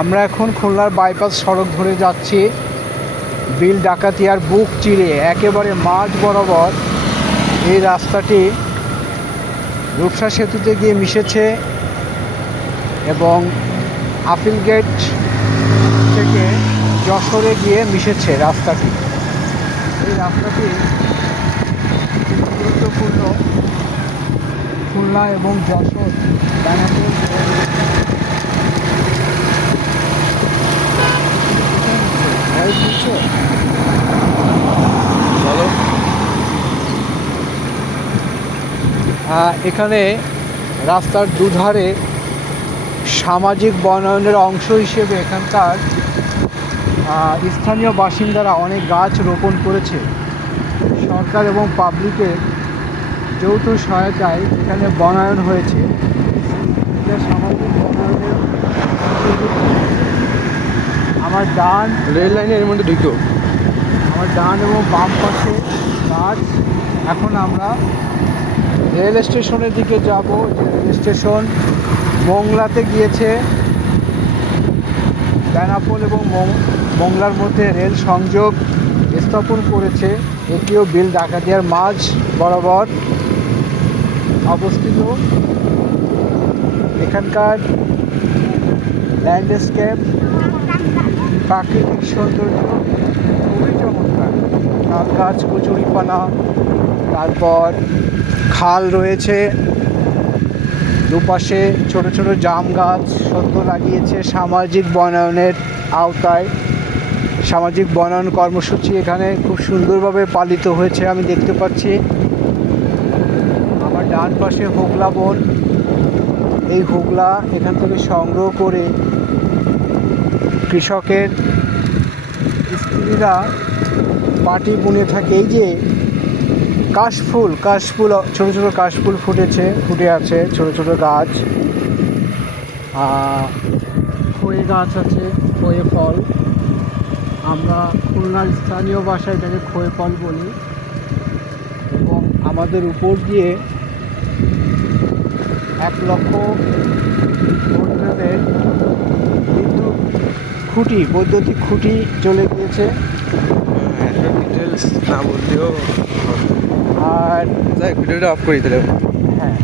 আমরা এখন খুলনার বাইপাস সড়ক ধরে যাচ্ছি। বিল ডাকাতিয়ার বুক চিরে একেবারে মাঝ বরাবর এই রাস্তাটি রূপসা সেতুতে গিয়ে মিশেছে এবং আপিল গেট থেকে যশোরে গিয়ে মিশেছে রাস্তাটি। এই রাস্তাটি গুরুত্বপূর্ণ খুলনা এবং যশোর বেনাপোল এখানে রাস্তার দুধারে সামাজিক বনায়নের অংশ হিসেবে এখানকার স্থানীয় বাসিন্দারা অনেক গাছ রোপণ করেছে। সরকার এবং পাবলিকের যৌথ সহায়তায় এখানে বনায়ন হয়েছে। এটা সামাজিক বনায়নের আমার ডান রেল লাইনের মধ্যে ঢুকো। আমার ডান এবং বাম পাশে গাছ। এখন আমরা রেল স্টেশনের দিকে যাব। যে রেল স্টেশন মোংলাতে গিয়েছে। বেনাপোল এবং মোংলার মধ্যে রেল সংযোগ স্থাপন করেছে। এটিও বিল ডাকাতিয়ার মাঝ বরাবর অবস্থিত। এখানকার ল্যান্ডস্কেপ প্রাকৃতিক সৌন্দর্য খুবই চমৎকার। তাল গাছ, কচুরিপানা, তারপর খাল রয়েছে দুপাশে, ছোট ছোট জাম গাছ সদ্য লাগিয়েছে সামাজিক বনায়নের আওতায়। সামাজিক বনায়ন কর্মসূচি এখানে খুব সুন্দরভাবে পালিত হয়েছে আমি দেখতে পাচ্ছি। আমার ডান পাশে হোগলা বন। এই হোগলা এখান থেকে সংগ্রহ করে কৃষকের স্ত্রীরা পাটি বুনে থাকে। এই যে কাশফুল ছোট ছোট কাশফুল ফুটে আছে, ছোট ছোট গাছ। খয়ে গাছ আছে, খয়ে ফল। আমরা খুলনার স্থানীয় ভাষায় এটাকে খয়ে ফল বলি। এবং আমাদের উপর দিয়ে 1 লক্ষ ভোল্টের বৈদ্যুতিক খুঁটি চলে গিয়েছে। ডিটেলস না বললেও আর ভিডিওটা অফ করে দিলে। হ্যাঁ।